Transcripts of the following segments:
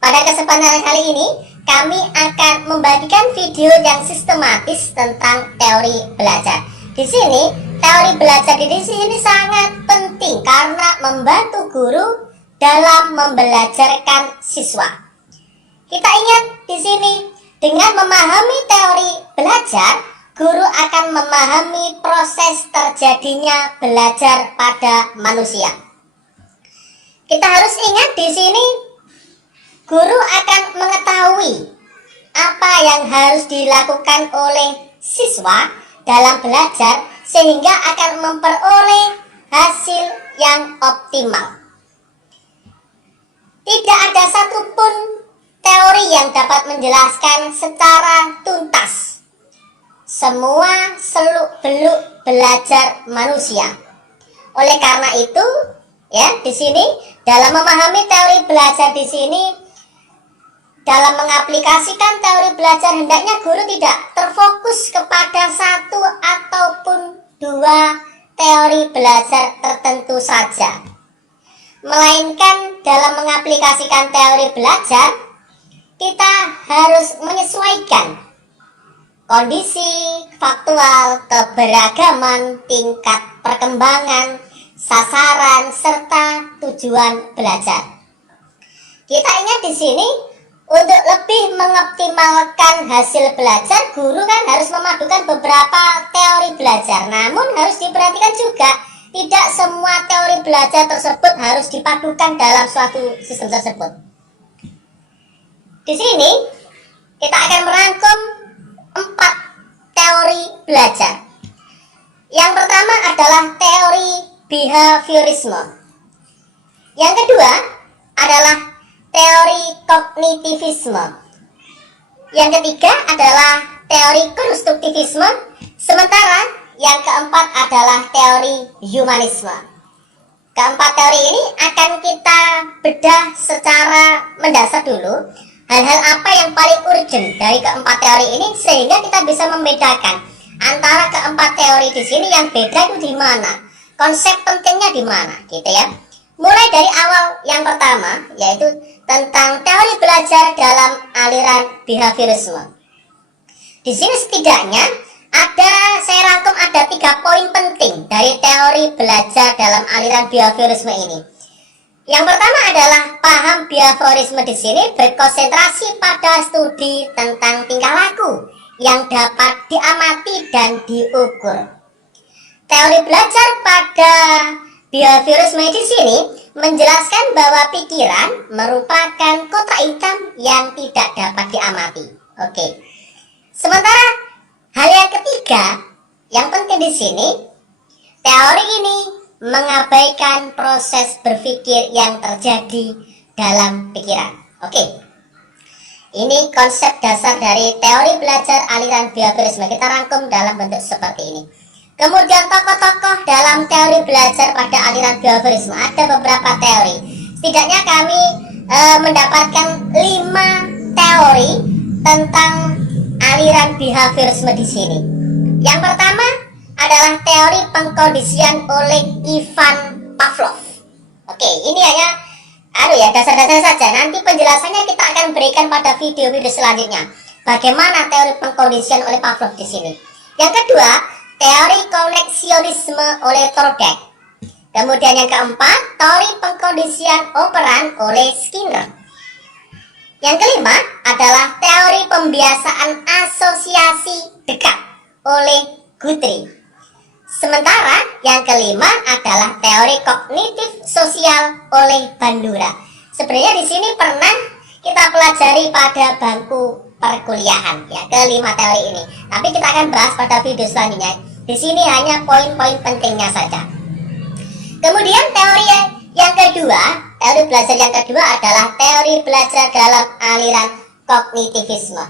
Pada kesempatan kali ini, kami akan membagikan video yang sistematis tentang teori belajar. Di sini, teori belajar di sini sangat penting karena membantu guru dalam membelajarkan siswa. Kita ingat di sini, dengan memahami teori belajar, guru akan memahami proses terjadinya belajar pada manusia. Kita harus ingat di sini, guru akan mengetahui apa yang harus dilakukan oleh siswa dalam belajar sehingga akan memperoleh hasil yang optimal. Tidak ada satupun teori yang dapat menjelaskan secara tuntas semua seluk-beluk belajar manusia. Oleh karena itu, ya, di sini dalam memahami teori belajar di sini, dalam mengaplikasikan teori belajar, hendaknya guru tidak terfokus kepada satu ataupun dua teori belajar tertentu saja, melainkan dalam mengaplikasikan teori belajar, kita harus menyesuaikan kondisi faktual, keberagaman, tingkat perkembangan, sasaran, serta tujuan belajar. Kita ingat di sini, untuk lebih mengoptimalkan hasil belajar, guru kan harus memadukan beberapa teori belajar. Namun harus diperhatikan juga, tidak semua teori belajar tersebut harus dipadukan dalam suatu sistem tersebut. Di sini, kita akan merangkum 4 teori belajar. Yang pertama adalah teori behaviorisme. Yang kedua adalah teori kognitivisme. Yang ketiga adalah teori konstruktivisme. Sementara yang keempat adalah teori humanisme. Keempat teori ini akan kita bedah secara mendasar dulu. Hal-hal apa yang paling urgent dari keempat teori ini sehingga kita bisa membedakan antara keempat teori di sini. Yang beda itu di mana, konsep pentingnya di mana, gitu ya. Mulai dari awal, yang pertama yaitu tentang teori belajar dalam aliran behaviorisme. Di sini setidaknya saya rangkum ada 3 poin penting dari teori belajar dalam aliran behaviorisme ini. Yang pertama adalah paham behaviorisme di sini berkonsentrasi pada studi tentang tingkah laku yang dapat diamati dan diukur. Teori belajar pada behaviorisme di sini menjelaskan bahwa pikiran merupakan kotak hitam yang tidak dapat diamati. Oke. Sementara hal yang ketiga yang penting di sini, teori ini mengabaikan proses berpikir yang terjadi dalam pikiran. Oke. Ini konsep dasar dari teori belajar aliran behaviorisme. Kita rangkum dalam bentuk seperti ini. Kemudian tokoh-tokoh dalam teori belajar pada aliran behaviorisme, ada beberapa teori. Setidaknya kami mendapatkan 5 teori tentang aliran behaviorisme di sini. Yang pertama adalah teori pengkondisian oleh Ivan Pavlov. Oke, ini hanya dasar-dasar saja. Nanti penjelasannya kita akan berikan pada video-video selanjutnya. Bagaimana teori pengkondisian oleh Pavlov di sini. Yang kedua, teori koneksionisme oleh Tordek. Kemudian yang keempat, teori pengkondisian operan oleh Skinner. Yang kelima adalah teori pembiasaan asosiasi dekat oleh Guthrie. Sementara yang kelima adalah teori kognitif sosial oleh Bandura. Sebenarnya di sini pernah kita pelajari pada bangku perkuliahan, ya, kelima teori ini. Tapi kita akan bahas pada video selanjutnya. Di sini hanya poin-poin pentingnya saja. Kemudian teori yang kedua, teori belajar yang kedua adalah teori belajar dalam aliran kognitivisme.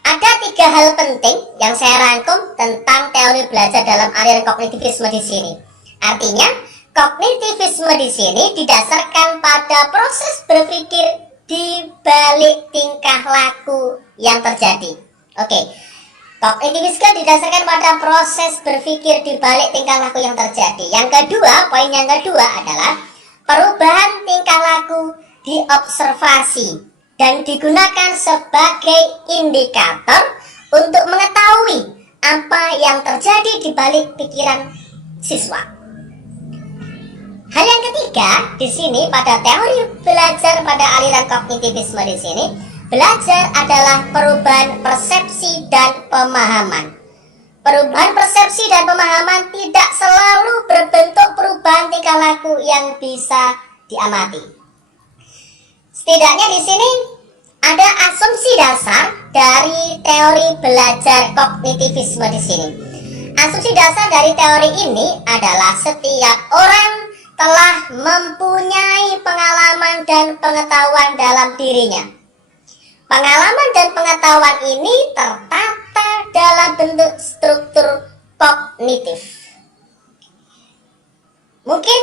Ada 3 hal penting yang saya rangkum tentang teori belajar dalam aliran kognitivisme di sini. Artinya, kognitivisme di sini didasarkan pada proses berpikir di balik tingkah laku yang terjadi. Oke. Kognitivisme didasarkan pada proses berpikir di balik tingkah laku yang terjadi. Yang kedua, poin yang kedua adalah perubahan tingkah laku diobservasi dan digunakan sebagai indikator untuk mengetahui apa yang terjadi di balik pikiran siswa. Hal yang ketiga di sini pada teori belajar pada aliran kognitivisme di sini, belajar adalah perubahan persepsi dan pemahaman. Perubahan persepsi dan pemahaman tidak selalu berbentuk perubahan tingkah laku yang bisa diamati. Setidaknya di sini ada asumsi dasar dari teori belajar kognitivisme di sini. Asumsi dasar dari teori ini adalah setiap orang telah mempunyai pengalaman dan pengetahuan dalam dirinya. Pengalaman dan pengetahuan ini tertata dalam bentuk struktur kognitif. Mungkin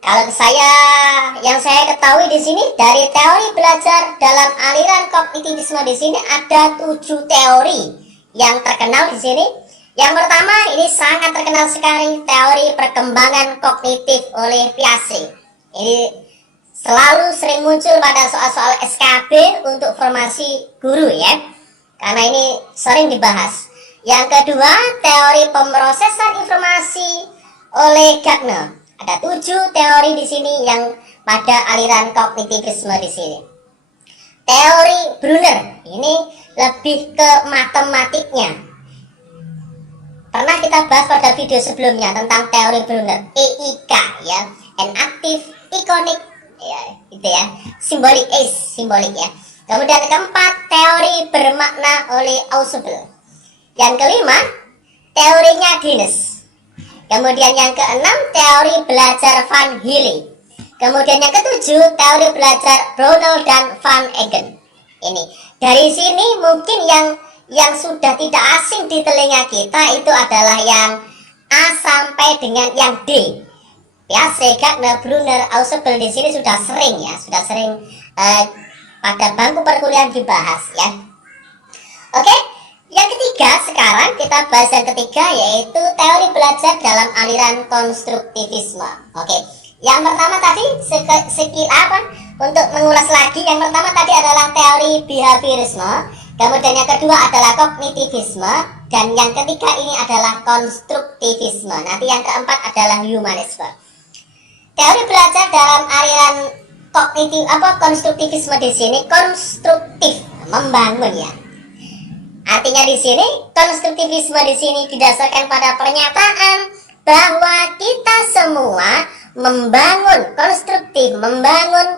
kalau yang saya ketahui di sini dari teori belajar dalam aliran kognitivisme di sini ada 7 teori yang terkenal di sini. Yang pertama ini sangat terkenal sekali, teori perkembangan kognitif oleh Piaget. Ini selalu sering muncul pada soal-soal SKB untuk formasi guru ya, karena ini sering dibahas. Yang kedua, teori pemrosesan informasi oleh Gardner. Ada 7 teori di sini yang pada aliran kognitivisme di sini. Teori Brunner ini lebih ke matematiknya. Pernah kita bahas pada video sebelumnya tentang teori Brunner, EIK ya, enactive, iconic, ya, gitu ya, simbolik ya. Kemudian keempat, teori bermakna oleh Ausubel. Yang kelima, teorinya Dines. Kemudian yang keenam, teori belajar Van Hille. Kemudian yang ketujuh, teori belajar Brownell dan Van Egen. Ini dari sini mungkin yang sudah tidak asing di telinga kita itu adalah yang A sampai dengan yang D. Piaget, Gardner, Brunner, Ausubel di sini sudah sering pada bangku perkuliahan dibahas ya. Oke, yang ketiga sekarang kita bahas yang ketiga yaitu teori belajar dalam aliran konstruktivisme. Oke, yang pertama tadi untuk mengulas lagi, yang pertama tadi adalah teori behaviorisme. Kemudian yang kedua adalah kognitivisme, dan yang ketiga ini adalah konstruktivisme. Nanti yang keempat adalah humanisme. Teori belajar dalam aliran konstruktivisme di sini konstruktif, membangun ya. Artinya di sini konstruktivisme di sini didasarkan pada pernyataan bahwa kita semua membangun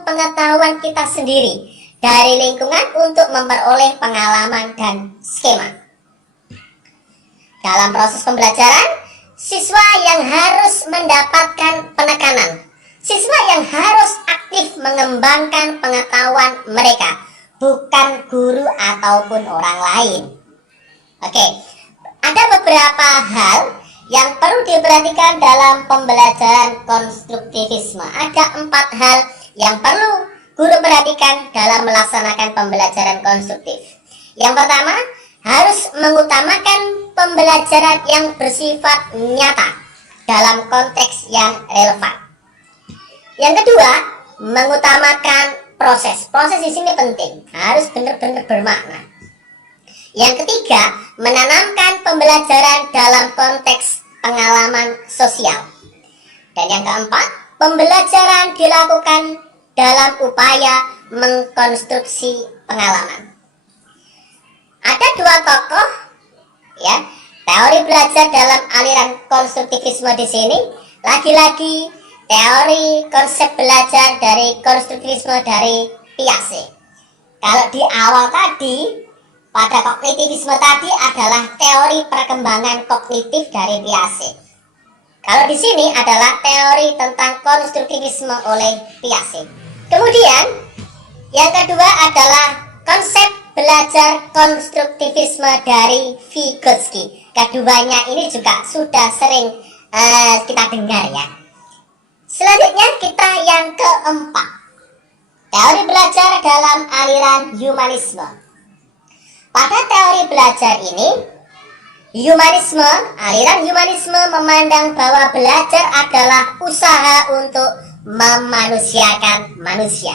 pengetahuan kita sendiri dari lingkungan untuk memperoleh pengalaman dan skema. Dalam proses pembelajaran, siswa yang harus mendapatkan penekanan, siswa yang harus aktif mengembangkan pengetahuan mereka, bukan guru ataupun orang lain. Oke, ada beberapa hal yang perlu diperhatikan dalam pembelajaran konstruktivisme. Ada 4 hal yang perlu guru perhatikan dalam melaksanakan pembelajaran konstruktif. Yang pertama, harus mengutamakan pembelajaran yang bersifat nyata dalam konteks yang relevan. Yang kedua, mengutamakan proses. Proses di sini penting, harus benar-benar bermakna. Yang ketiga, menanamkan pembelajaran dalam konteks pengalaman sosial. Dan yang keempat, pembelajaran dilakukan dalam upaya mengkonstruksi pengalaman. Ada 2 tokoh ya, teori belajar dalam aliran konstruktivisme di sini. Lagi-lagi teori konsep belajar dari konstruktivisme dari Piaget. Kalau di awal tadi pada kognitivisme tadi adalah teori perkembangan kognitif dari Piaget. Kalau di sini adalah teori tentang konstruktivisme oleh Piaget. Kemudian yang kedua adalah konsep belajar konstruktivisme dari Vygotsky. Keduanya ini juga sudah sering kita dengar ya. Selanjutnya kita yang keempat, teori belajar dalam aliran humanisme. Pada teori belajar ini, aliran humanisme memandang bahwa belajar adalah usaha untuk memanusiakan manusia.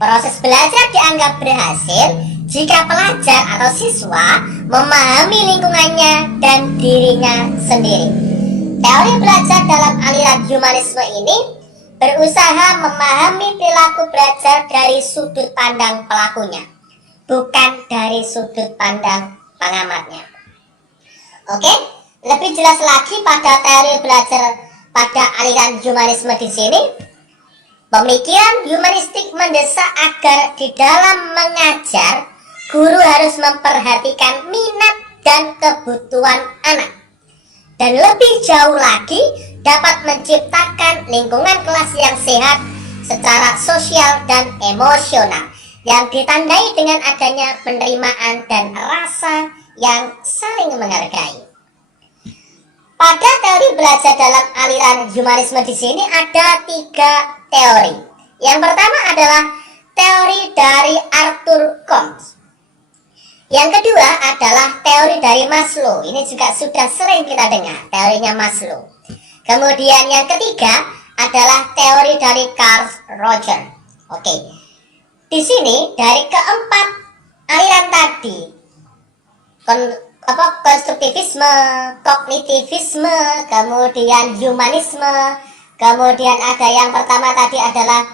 Proses belajar dianggap berhasil jika pelajar atau siswa memahami lingkungannya dan dirinya sendiri. Teori belajar dalam aliran humanisme ini berusaha memahami perilaku belajar dari sudut pandang pelakunya, bukan dari sudut pandang pengamatnya. Oke, lebih jelas lagi pada teori belajar pada aliran humanisme di sini, pemikiran humanistik mendesak agar di dalam mengajar, guru harus memperhatikan minat dan kebutuhan anak. Dan lebih jauh lagi, dapat menciptakan lingkungan kelas yang sehat secara sosial dan emosional, yang ditandai dengan adanya penerimaan dan rasa yang saling menghargai. Pada teori belajar dalam aliran humanisme di sini ada 3 teori. Yang pertama adalah teori dari Arthur Combs. Yang kedua adalah teori dari Maslow. Ini juga sudah sering kita dengar, teorinya Maslow. Kemudian yang ketiga adalah teori dari Carl Rogers. Oke. Di sini dari keempat aliran tadi, konstruktivisme, kognitivisme, kemudian humanisme, kemudian ada yang pertama tadi adalah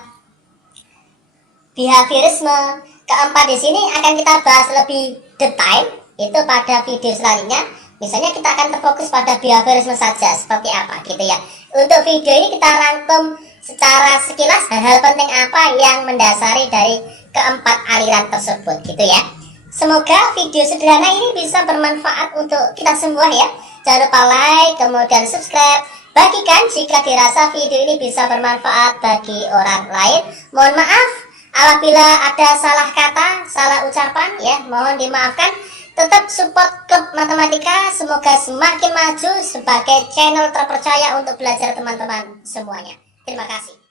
behaviorisme. Keempat di sini akan kita bahas lebih detail itu pada video selanjutnya. Misalnya kita akan terfokus pada behaviorisme saja, seperti apa gitu ya. Untuk video ini kita rangkum secara sekilas hal-hal penting apa yang mendasari dari keempat aliran tersebut gitu ya. Semoga video sederhana ini bisa bermanfaat untuk kita semua ya. Jangan lupa like, kemudian subscribe. Bagikan jika dirasa video ini bisa bermanfaat bagi orang lain. Mohon maaf apabila ada salah kata, salah ucapan ya, mohon dimaafkan. Tetap support klub matematika, semoga semakin maju sebagai channel terpercaya untuk belajar teman-teman semuanya. Terima kasih.